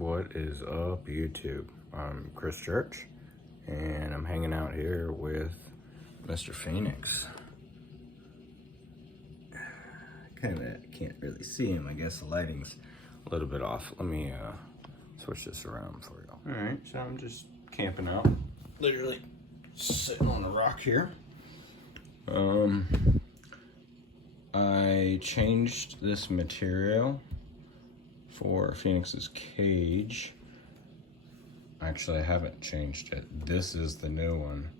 What is up, YouTube? I'm Chris Church, and I'm hanging out here with Mr. Phoenix. Kinda can't really see him. I guess the lighting's a little bit off. Let me switch this around for you. All right, so I'm just camping out, literally sitting on a rock here. I changed this material for Phoenix's cage. Actually, I haven't changed it. This is the new one.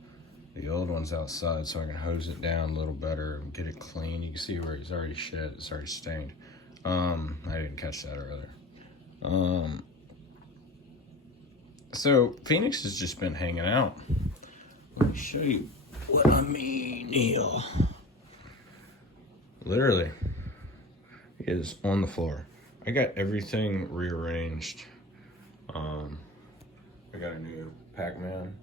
The old one's outside, so I can hose it down a little better and get it clean. You can see where he's already shed, it's already stained. I didn't catch that earlier. So Phoenix has just been hanging out. Let me show you what I mean, Neil. Literally, he is on the floor. I got everything rearranged. I got a new Pac-Man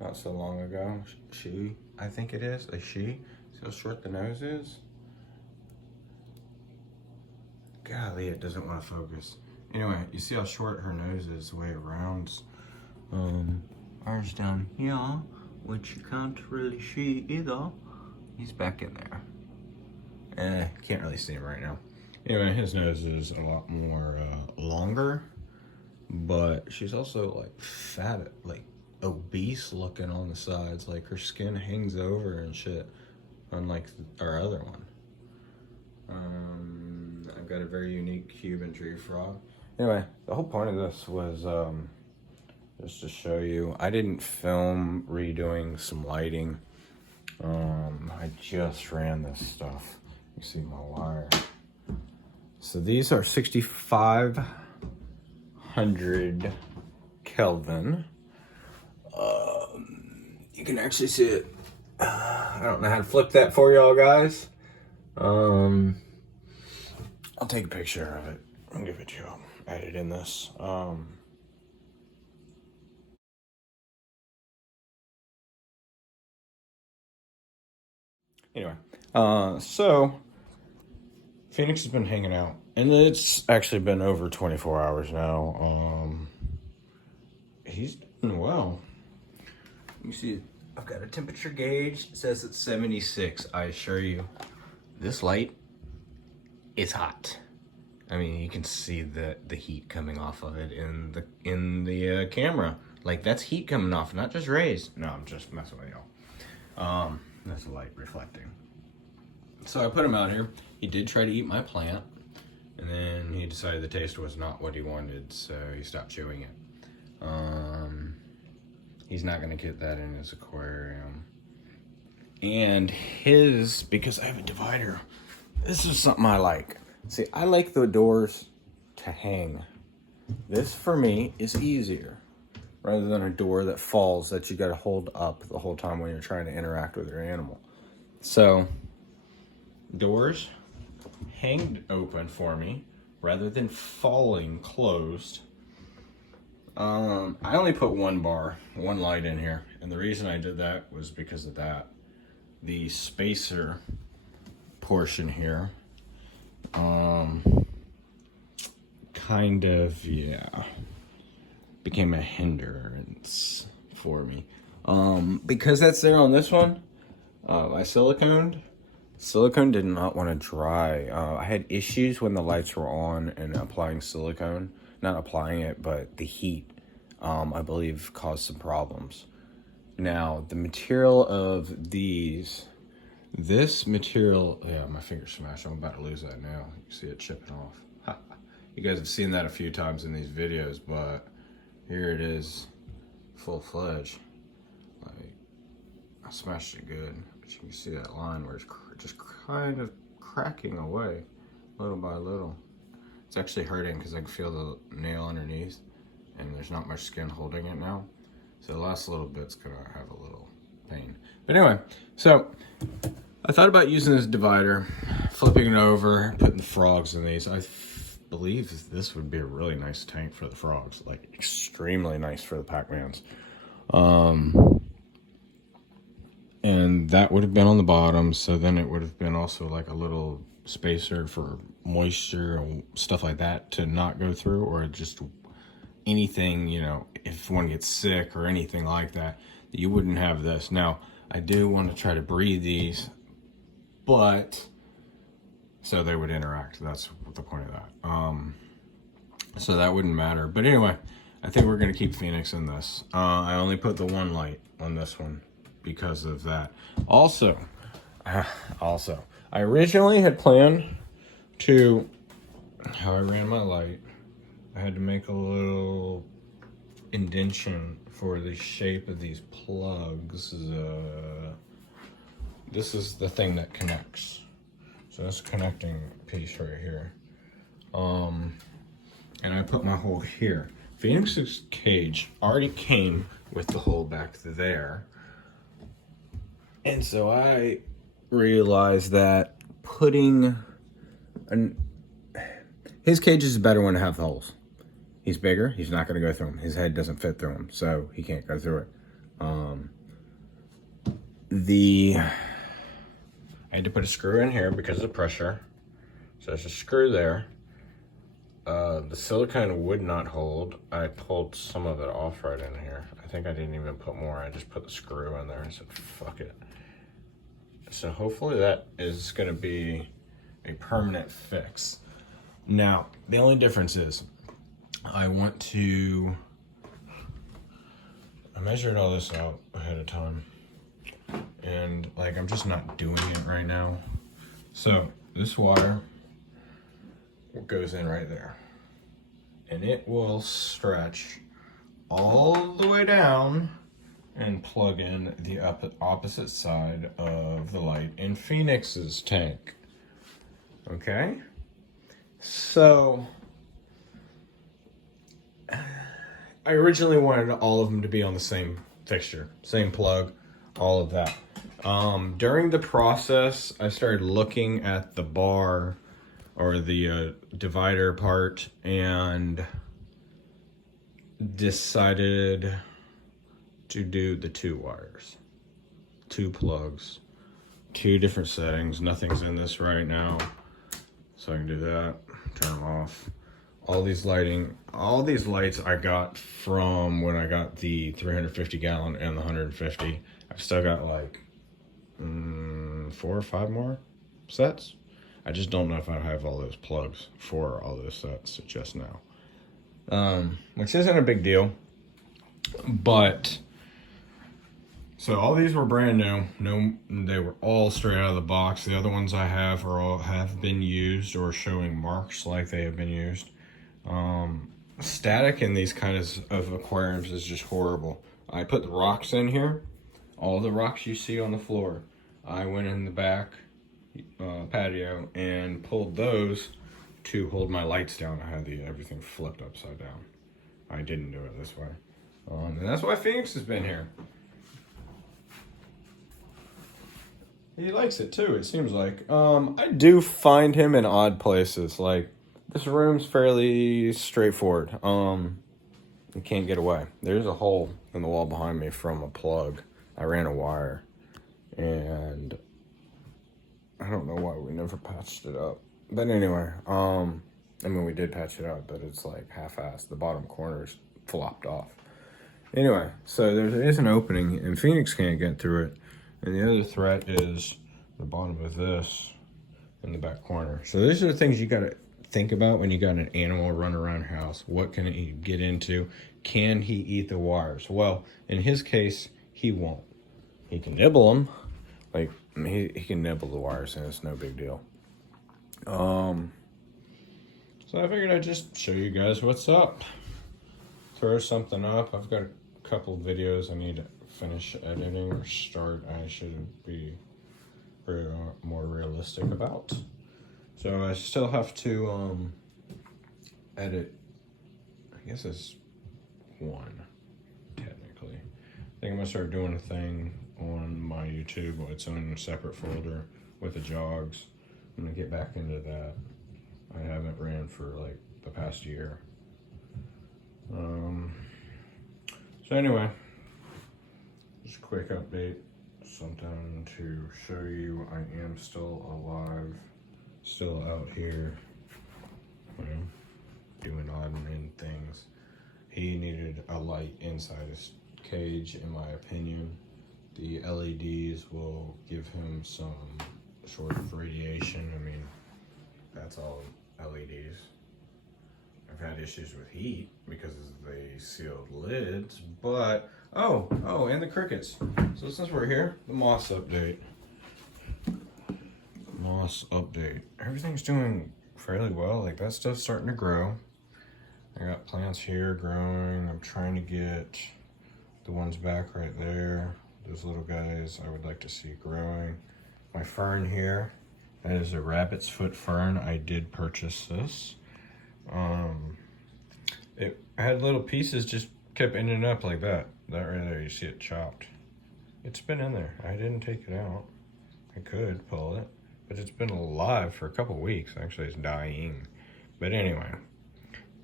not so long ago. She, I think it is, a she. See how short the nose is? Golly, it doesn't want to focus. Anyway, you see how short her nose is the way it rounds? Ours down here, which you can't really see either. He's back in there. Can't really see him right now. Anyway, his nose is a lot more longer, but she's also like fat, like obese looking on the sides. Like her skin hangs over and shit, unlike our other one. I've got a very unique Cuban tree frog. Anyway, the whole point of this was just to show you. I didn't film redoing some lighting. I just ran this stuff. You see my wire. So these are 6,500 Kelvin. You can actually see it. I don't know how to flip that for y'all guys. I'll take a picture of it and give it to you. I'll add it in this. Anyway, so Phoenix has been hanging out, and it's actually been over 24 hours now. He's doing well. You see, I've got a temperature gauge. It says it's 76. I assure you, this light is hot. I mean, you can see the heat coming off of it in the camera. Like, that's heat coming off, not just rays. No, I'm just messing with y'all. That's the light reflecting. So I put him out here. He did try to eat my plant, and then he decided the taste was not what he wanted, so he stopped chewing it. He's not gonna get that in his aquarium. And because I have a divider, this is something I like. See, I like the doors to hang. This, for me, is easier, rather than a door that falls that you gotta hold up the whole time when you're trying to interact with your animal. So, doors hanged open for me rather than falling closed. I only put one light in here, and the reason I did that was because of that. The spacer portion here, kind of, became a hindrance for me. Because that's there on this one, I siliconed. Silicone did not want to dry. I had issues when the lights were on and applying silicone. Not applying it, but the heat, I believe, caused some problems. Now, the material of this material, yeah, my finger smashed. I'm about to lose that nail. You can see it chipping off. You guys have seen that a few times in these videos, but here it is, full-fledged. Like, I smashed it good, but you can see that line where it's just kind of cracking away, little by little. It's actually hurting because I can feel the nail underneath, and there's not much skin holding it now. So the last little bit's gonna have a little pain. But anyway, so I thought about using this divider, flipping it over, putting the frogs in these. I believe this would be a really nice tank for the frogs, like extremely nice for the Pac-Mans. And that would have been on the bottom, so then it would have been also like a little spacer for moisture and stuff like that to not go through, or just anything, you know, if one gets sick or anything like that, you wouldn't have this. Now, I do want to try to breed these, but so they would interact. That's the point of that. So that wouldn't matter. But anyway, I think we're going to keep Phoenix in this. I only put the one light on this one because of that. Also, I originally had planned to, how I ran my light, I had to make a little indentation for the shape of these plugs. This is the thing that connects. So that's a connecting piece right here. And I put my hole here. Phoenix's cage already came with the hole back there. And so I realized that putting his cage is a better one to have the holes. He's bigger, he's not gonna go through them. His head doesn't fit through them, so he can't go through it. I had to put a screw in here because of pressure. So there's a screw there. The silicone would not hold. I pulled some of it off right in here. I think I didn't even put more. I just put the screw in there and said, fuck it. So hopefully that is gonna be a permanent fix. Now, the only difference is I measured all this out ahead of time. And like, I'm just not doing it right now. So this wire goes in right there. And it will stretch all the way down and plug in the opposite side of the light in Phoenix's tank. Okay? So I originally wanted all of them to be on the same fixture, same plug, all of that. During the process, I started looking at the bar or the divider part and decided to do the 2 wires, 2 plugs, 2 different settings. Nothing's in this right now, so I can do that, turn them off. All these lights I got from when I got the 350 gallon and the 150. I've still got like 4 or 5 more sets. I just don't know if I have all those plugs for all those sets just now. Which isn't a big deal. But, so all these were brand new. No, they were all straight out of the box. The other ones I have have been used or showing marks like they have been used. Static in these kinds of aquariums is just horrible. I put the rocks in here. All the rocks you see on the floor, I went in the back patio and pulled those to hold my lights down. I had everything flipped upside down. I didn't do it this way. And that's why Phoenix has been here. He likes it too, it seems like. I do find him in odd places. Like, this room's fairly straightforward. You can't get away. There's a hole in the wall behind me from a plug. I ran a wire, and I don't know why we never patched it up. But anyway, I mean, we did patch it up, but it's like half-assed. The bottom corner's flopped off. Anyway, so there is an opening, and Phoenix can't get through it. And the other threat is the bottom of this in the back corner. So these are the things you gotta think about when you got an animal run around your house. What can he get into? Can he eat the wires? Well, in his case, he won't. He can nibble them. Like, he can nibble the wires, and it's no big deal. So I figured I'd just show you guys what's up. Throw something up. I've got a couple videos I need to finish editing or start. I should be more realistic about. So I still have to edit. I guess it's 1 technically. I think I'm gonna start doing a thing on my YouTube. It's in a separate folder with the jogs. I'm gonna get back into that. I haven't ran for like the past year. So anyway, just a quick update. Something to show you. I am still alive, still out here, you know, doing odd and end things. needed a light inside his cage, in my opinion. The LEDs will give him some sort of radiation. I mean, that's all LEDs. I've had issues with heat because of the sealed lids, but oh, and the crickets. So since we're here, the moss update. Everything's doing fairly well. Like, that stuff's starting to grow. I got plants here growing. I'm trying to get the ones back right there. Those little guys I would like to see growing. My fern here, that is a rabbit's foot fern. I did purchase this. It had little pieces, just kept ending up like that. That right there, you see it chopped. It's been in there. I didn't take it out. I could pull it, but it's been alive for a couple weeks. Actually, it's dying. But anyway,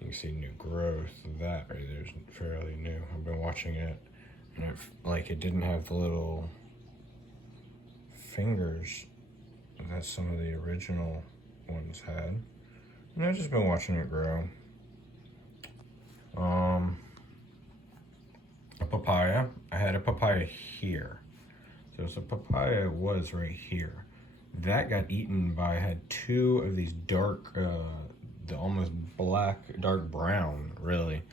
you can see new growth. That right there is fairly new. I've been watching it, and it didn't have the little fingers that some of the original ones had. And I've just been watching it grow. A papaya. I had a papaya here. So it's a papaya was right here. That got eaten by, I had two of these dark, the almost black, dark brown, really,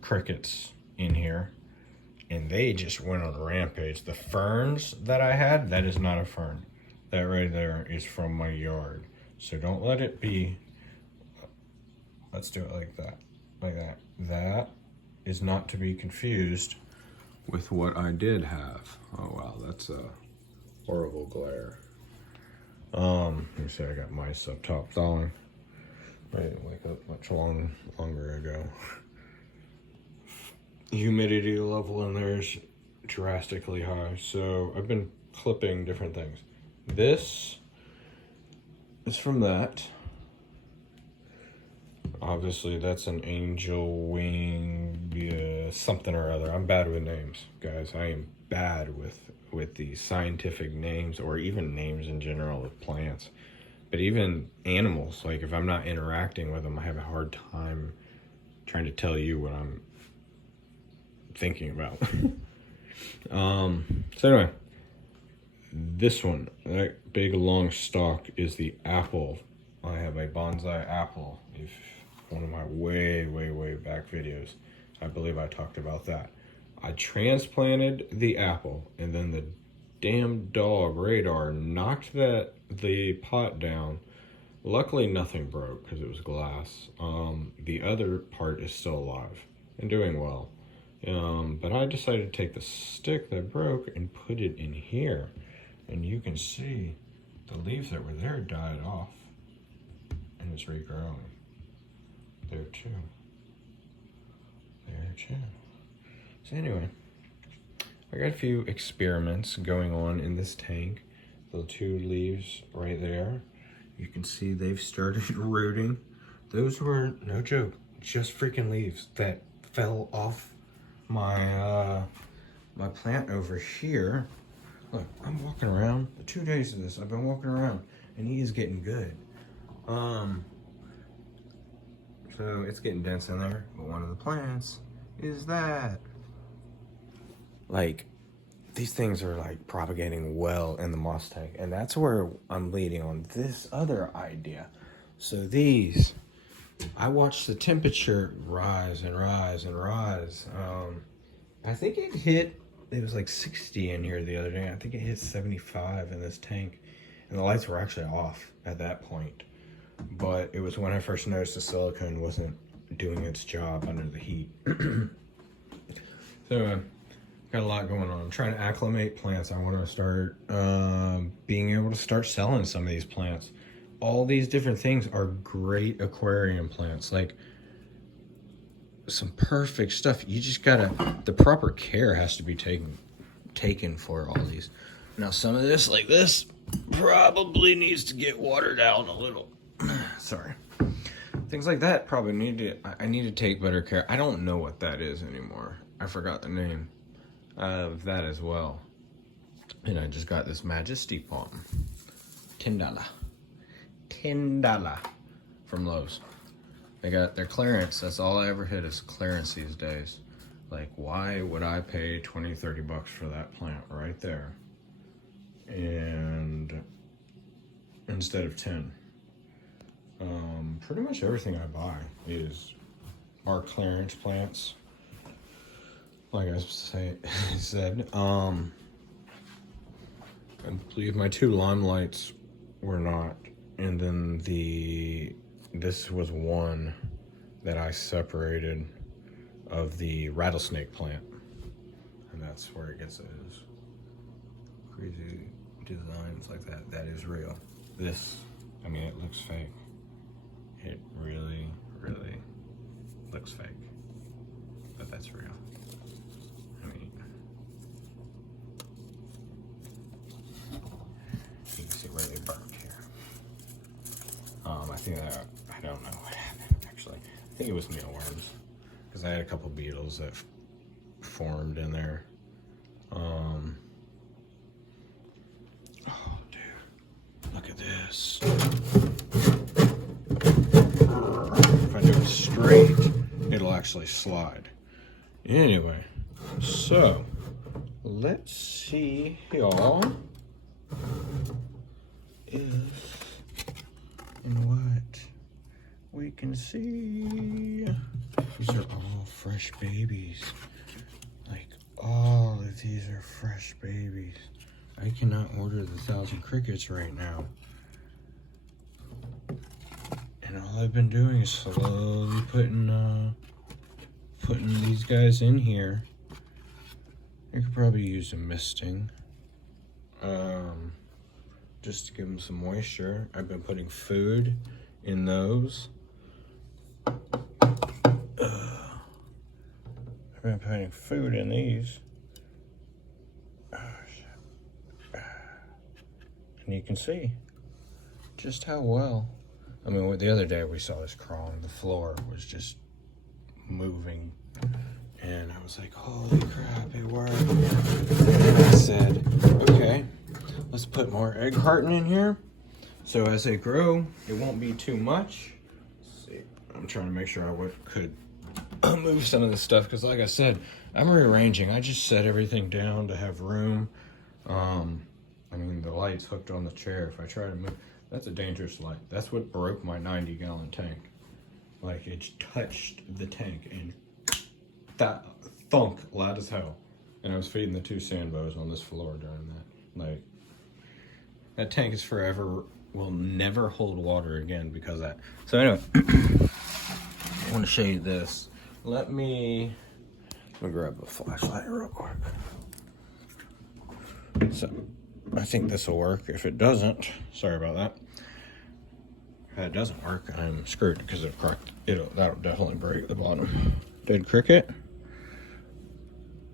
crickets in here. And they just went on a rampage. The ferns that I had, that is not a fern. That right there is from my yard. So don't let it be, let's do it like that, That is not to be confused with what I did have. Oh wow, that's a horrible glare. Let me see, I got mice up top thawing. I didn't wake up much longer ago. Humidity level in there is drastically high, so I've been clipping different things. This is from that. Obviously, that's an angel wing, something or other. I'm bad with names, guys. I am bad with the scientific names, or even names in general of plants. But even animals, like if I'm not interacting with them, I have a hard time trying to tell you what I'm thinking about. So anyway, this one, that big long stalk, is the apple. I have a bonsai apple. If one of my way back videos, I believe I talked about that. I transplanted the apple, and then the damn dog Radar knocked the pot down. Luckily nothing broke because it was glass. The other part is still alive and doing well. But I decided to take the stick that broke and put it in here, and you can see the leaves that were there died off, and it's regrowing. There too. So anyway, I got a few experiments going on in this tank. The two leaves right there, you can see they've started rooting. Those were, no joke, just freaking leaves that fell off my my plant over here. Look, I'm walking around. 2 days of this, I've been walking around, and he is getting good. So it's getting dense in there, but one of the plants is that. Like, these things are like propagating well in the moss tank, and that's where I'm leading on this other idea. So these, I watched the temperature rise and rise and rise. I think it was like 60 in here the other day. I think it hit 75 in this tank, and the lights were actually off at that point. But it was when I first noticed the silicone wasn't doing its job under the heat. So got a lot going on. I'm trying to acclimate plants. I want to start being able to start selling some of these plants. All these different things are great aquarium plants, like some perfect stuff. You just gotta, the proper care has to be taken for all these. Now some of this, like this, probably needs to get watered down a little. Sorry. Things like that probably I need to take better care. I don't know what that is anymore. I forgot the name of that as well. And I just got this Majesty Palm. $10 from Lowe's. They got their clearance. That's all I ever hit is clearance these days. Like, why would I pay 20, 30 bucks for that plant right there? And instead of 10. Pretty much everything I buy is our clearance plants. Like I said, I believe my 2 limelights were not, and then this was one that I separated of the rattlesnake plant, and that's where it gets those crazy designs like that. That is real. This, I mean, it looks fake. It really, really looks fake, but that's real. I mean, you can see where they burned here. I think that, I don't know what happened actually. I think it was mealworms, because I had a couple beetles that formed in there. Oh, dude, look at this. If I do it straight, it'll actually slide. Anyway, so let's see y'all if and what we can see. These are all fresh babies. Like, all of these are fresh babies. I cannot order the 1,000 crickets right now. And all I've been doing is slowly putting these guys in here. I could probably use a misting. Just to give them some moisture. I've been putting food in those. I've been putting food in these. Oh, shit. And you can see just how well. I mean, the other day we saw this crawling. The floor was just moving. And I was like, holy crap, it worked. And I said, okay, let's put more egg carton in here. So as they grow, it won't be too much. Let's see, I'm trying to make sure I could move some of this stuff, because like I said, I'm rearranging. I just set everything down to have room. I mean, the light's hooked on the chair. If I try to move, that's a dangerous light. That's what broke my 90-gallon tank. Like, it touched the tank and that thunk loud as hell. And I was feeding the 2 sandbows on this floor during that. Like, that tank is forever, will never hold water again because of that. So anyway, I want to show you this. Let me grab a flashlight real quick. So I think this will work. If it doesn't, sorry about that. If it doesn't work, I'm screwed because it'll crack. That'll definitely break the bottom. Dead cricket.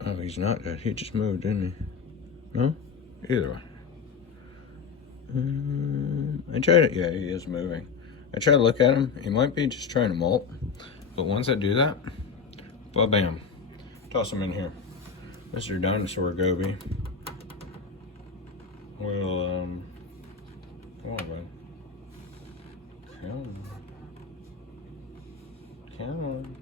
Oh, he's not dead. He just moved, didn't he? No? Either way. I tried it. Yeah, he is moving. I try to look at him. He might be just trying to molt. But once I do that, well, bam. Toss him in here. Mr. Dinosaur Goby. Well, come on, bud. Come on. Come on.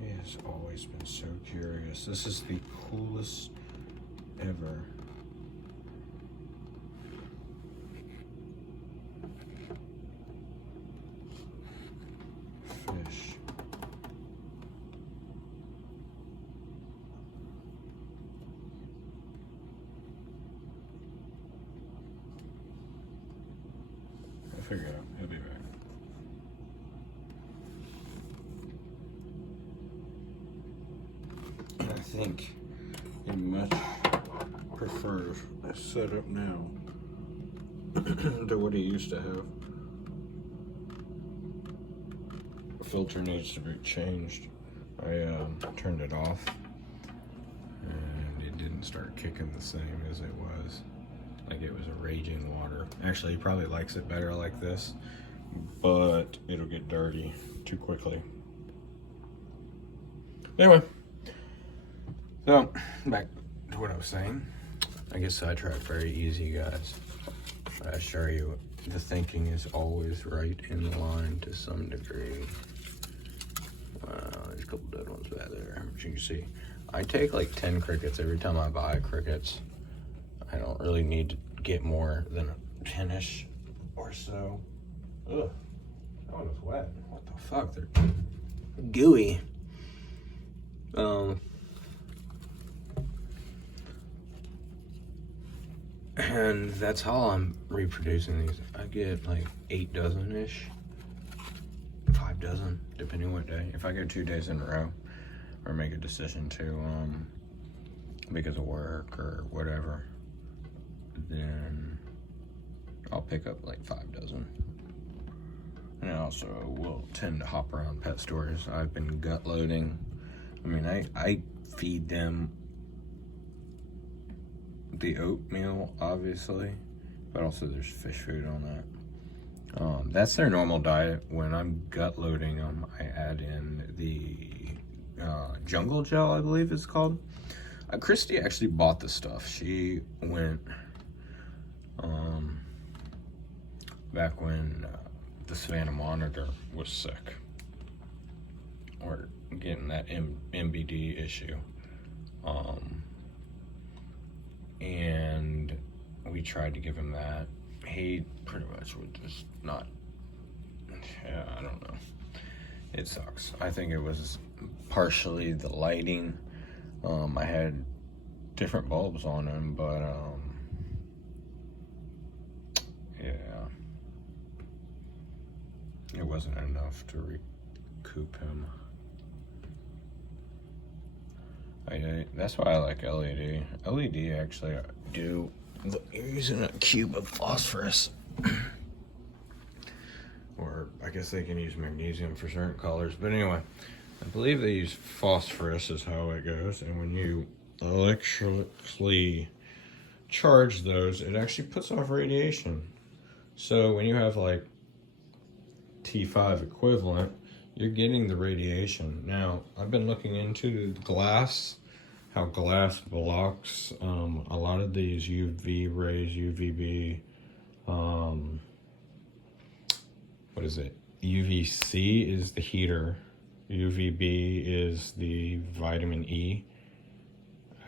He has always been so curious. This is the coolest ever. Fish. I'll figure it out. He'll be back. I think he much prefers a setup now to what he used to have. The filter needs to be changed. I turned it off and it didn't start kicking the same as it was. Like it was a raging water. Actually, he probably likes it better like this, but it'll get dirty too quickly. Anyway. So, back to what I was saying. I guess sidetrack very easy, guys. I assure you, the thinking is always right in line to some degree. Wow, there's a couple dead ones back there, as you can see. I take like 10 crickets every time I buy crickets. I don't really need to get more than 10-ish or so. Ugh, that one was wet. What the fuck? They're gooey. And that's how I'm reproducing these. I get like 8 dozen-ish. 5 dozen, depending what day. If I go 2 days in a row, or make a decision to, because of work or whatever, then I'll pick up like 5 dozen. And I also will tend to hop around pet stores. I've been gut loading. I mean, I feed them the oatmeal, obviously, but also there's fish food on that. That's their normal diet. When I'm gut loading them, I add in the jungle gel, I believe it's called. Christy actually bought the stuff. She went back when the Savannah Monitor was sick, or getting that MBD issue, and we tried to give him that. He pretty much would just not. Yeah, I don't know. It sucks. I think it was partially the lighting. I had different bulbs on him, but yeah, it wasn't enough to recoup him. That's why I like LED. LED actually do. Look, you're using a cube of phosphorus. Or I guess they can use magnesium for certain colors. But anyway, I believe they use phosphorus is how it goes. And when you electrically charge those, it actually puts off radiation. So when you have like T5 equivalent, you're getting the radiation. Now, I've been looking into the glass, how glass blocks a lot of these UV rays, UVB, what is it? UVC is the heater. UVB is the vitamin E,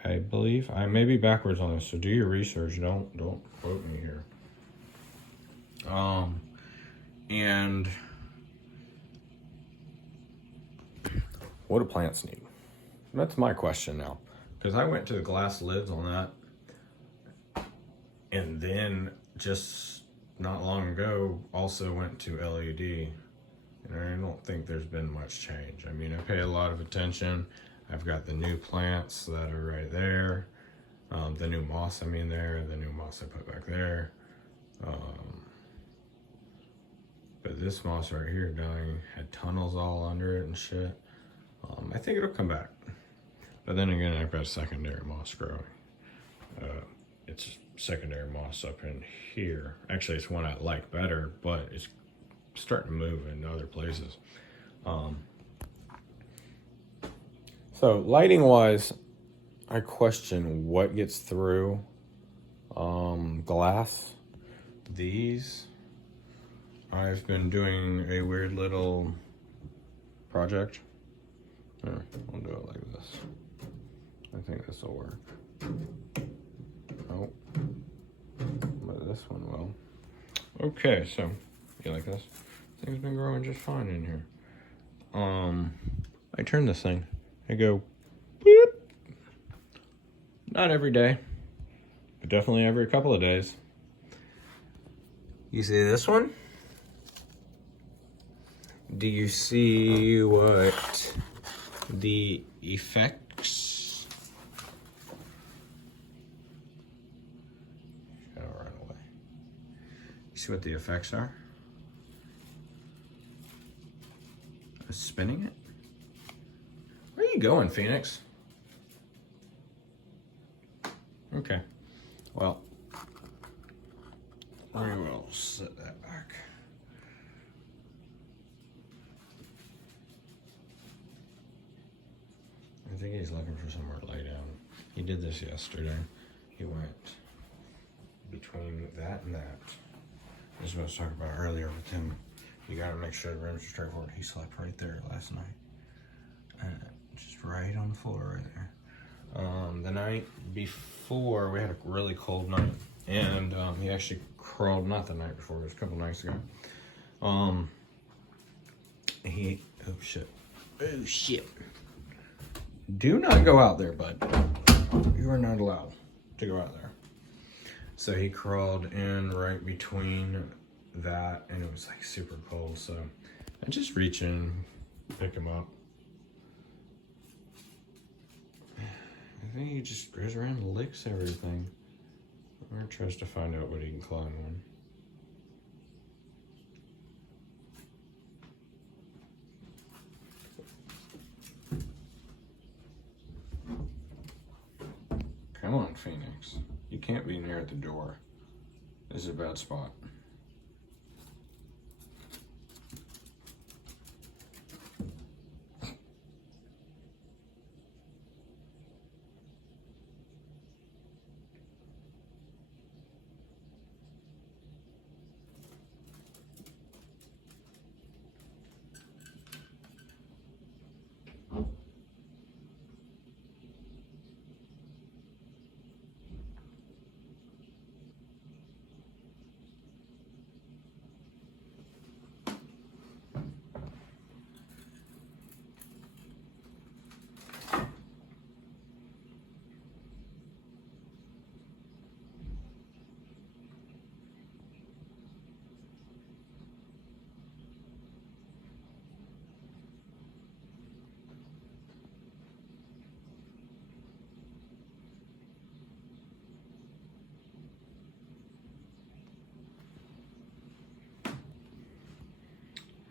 I believe. I may be backwards on this, so do your research. Don't quote me here. And what do plants need? That's my question now. Because I went to the glass lids on that, and then just not long ago also went to LED, and I don't think there's been much change. I mean, I pay a lot of attention. I've got the new plants that are right there, the new moss the new moss I put back there. But this moss right here dying had tunnels all under it and shit. I think it'll come back. But then again, I've got secondary moss growing. It's secondary moss up in here. Actually, it's one I like better, but it's starting to move in other places. So lighting wise, I question what gets through glass. These, I've been doing a weird little project. Here, I'll do it like this. I think this will work. Oh, but this one will. Okay, so you like this? Thing's been growing just fine in here. I turn this thing. I go beep. Not every day, but definitely every couple of days. You see this one? Do you see what the effects? Gotta run away. You see what the effects are? Spinning it? Where are you going, Phoenix? Okay. Well, we will set that back. I think he's looking for somewhere to lay down. He did this yesterday. He went between that and that. This is what I was talking about earlier with him. You gotta make sure the rooms are straightforward. He slept right there last night. Just right on the floor right there. The night before, we had a really cold night. And he actually crawled, not the night before, it was a couple nights ago. Oh shit. Do not go out there, bud. You are not allowed to go out there. So he crawled in right between that, and it was like super cold. So I just reach in, pick him up. I think he just goes around and licks everything. Or tries to find out what he can climb on. Come on, Phoenix. You can't be near the door. This is a bad spot.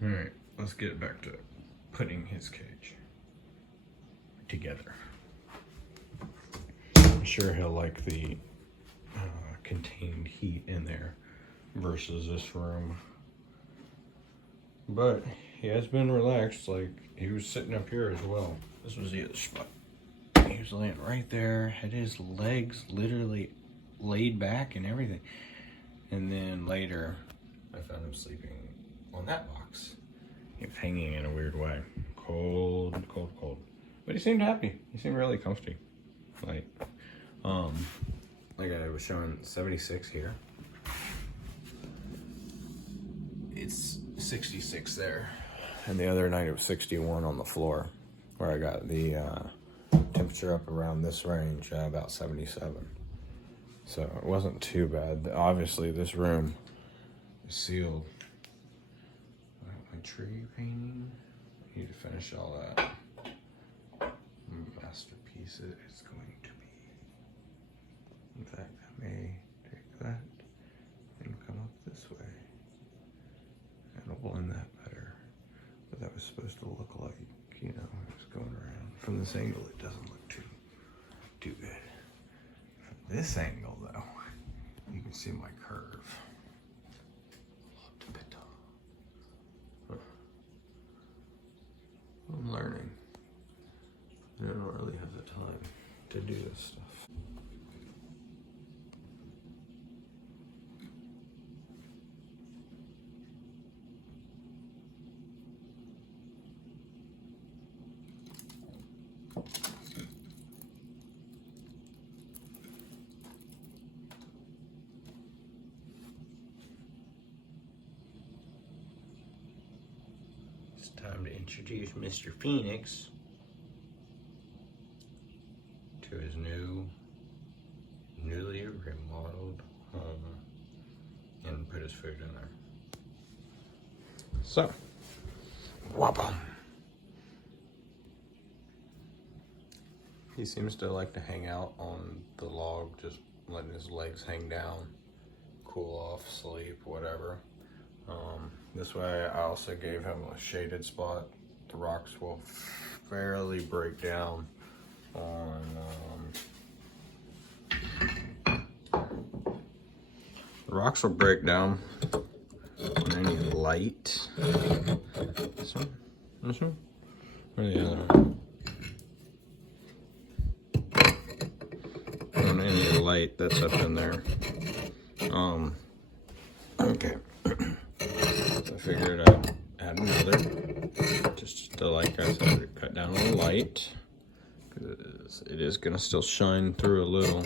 Alright, let's get back to putting his cage together. I'm sure he'll like the contained heat in there versus this room. But he has been relaxed, like he was sitting up here as well. This was the other spot. He was laying right there, had his legs literally laid back and everything. And then later, I found him sleeping on that box. He was hanging in a weird way. Cold, cold, cold. But he seemed happy. He seemed really comfy. Like I was showing 76 here. It's 66 there. And the other night it was 61 on the floor, where I got the temperature up around this range, about 77. So it wasn't too bad. Obviously this room is sealed. My tree painting, I need to finish all that. Masterpiece it is going to be. In fact, I may take that and come up this way. And I'll blend that better. But that was supposed to look like, you know, it was going around. From this angle, it doesn't look too good. From this angle, though, you can see my curve. I'm learning. I don't really have the time to do this stuff. It's time to introduce Mr. Phoenix to his newly remodeled home and put his food in there. So, wabba. He seems to like to hang out on the log, just letting his legs hang down, cool off, sleep, whatever. This way I also gave him a shaded spot. The rocks will fairly break down on the rocks will break down on any light. This one, or the other one? On any light that's up in there. Okay. So I figured I'd add another, just to, like I said, cut down on the light, because it is gonna still shine through a little.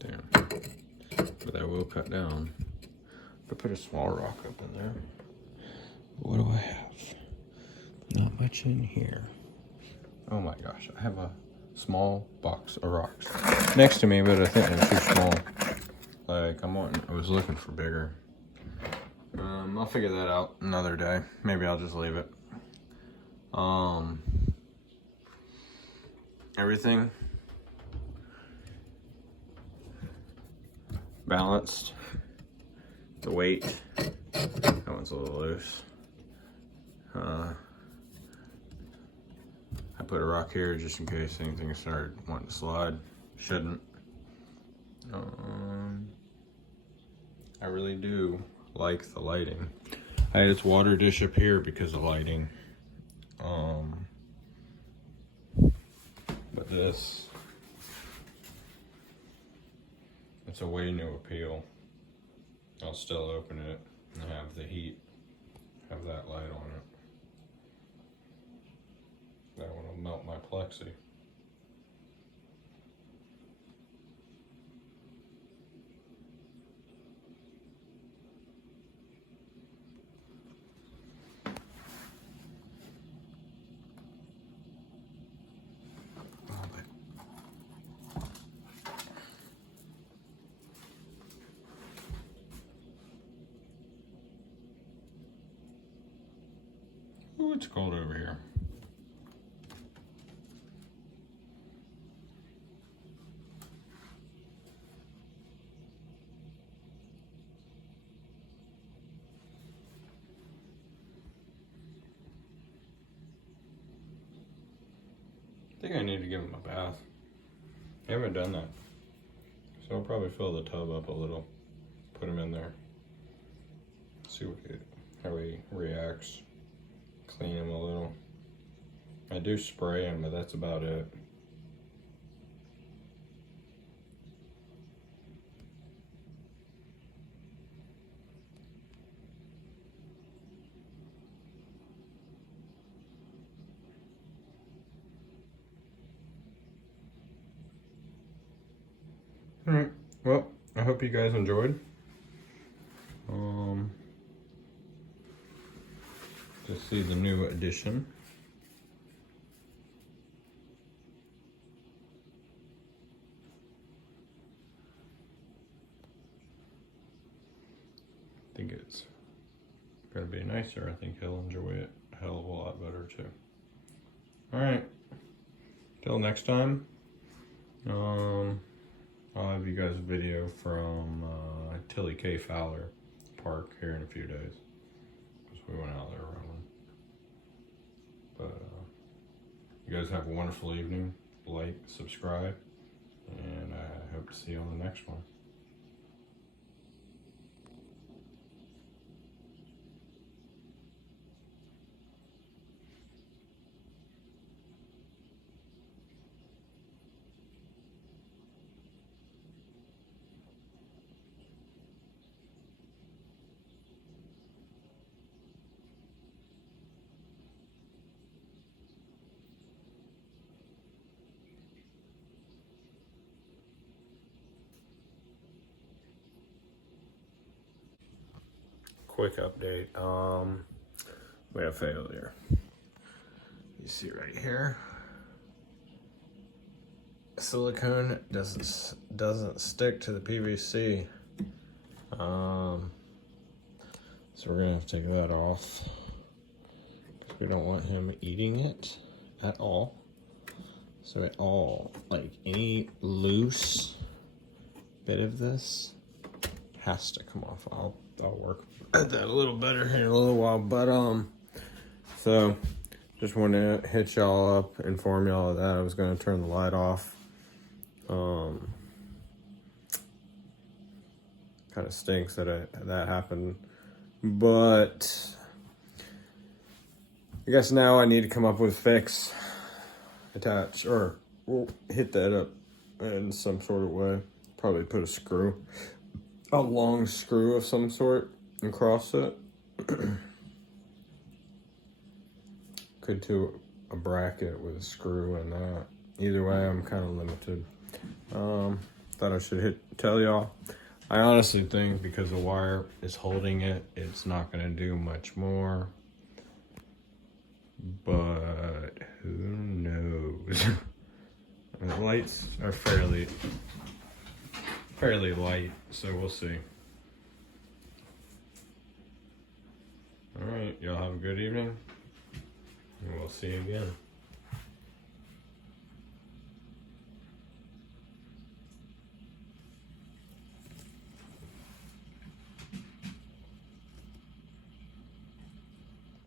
There. But I will cut down. I'll put a small rock up in there. What do I have? Not much in here. Oh my gosh, I have a small box of rocks next to me, but I think they're too small. Like, I was looking for bigger. I'll figure that out another day. Maybe I'll just leave it. Everything balanced. The weight, that one's a little loose. I put a rock here just in case anything started wanting to slide. Shouldn't. I really do like the lighting. I had this water dish up here because of lighting. But this, it's a way new appeal. I'll still open it and have the heat, have that light on it. That one will melt my plexi. Ooh, it's cold over here. I think I need to give him a bath. I haven't done that. So I'll probably fill the tub up a little, put him in there, see how he reacts, clean him a little. I do spray him, but that's about it. Alright, well, I hope you guys enjoyed. To see the new edition. I think it's gonna be nicer. I think he'll enjoy it a hell of a lot better too. Alright, till next time. I'll have you guys a video from Tilly K. Fowler Park here in a few days. Because we went out there running. But you guys have a wonderful evening. Like, subscribe, and I hope to see you on the next one. Quick update. We have failure. You see right here. Silicone doesn't stick to the PVC. So we're gonna have to take that off. We don't want him eating it at all. So it all, like any loose bit of this has to come off. I'll work at that a little better here in a little while, but so just wanted to hit y'all up, inform y'all of that. I was gonna turn the light off. Kind of stinks that that happened, but I guess now I need to come up with a fix, attach, or we'll hit that up in some sort of way. probably put a long screw of some sort across it. Could do a bracket with a screw and that. Either way, I'm kind of limited. Thought I should tell y'all. I honestly think because the wire is holding it, it's not gonna do much more. But who knows? The lights are fairly light, so we'll see. All right, y'all have a good evening, and we'll see you again.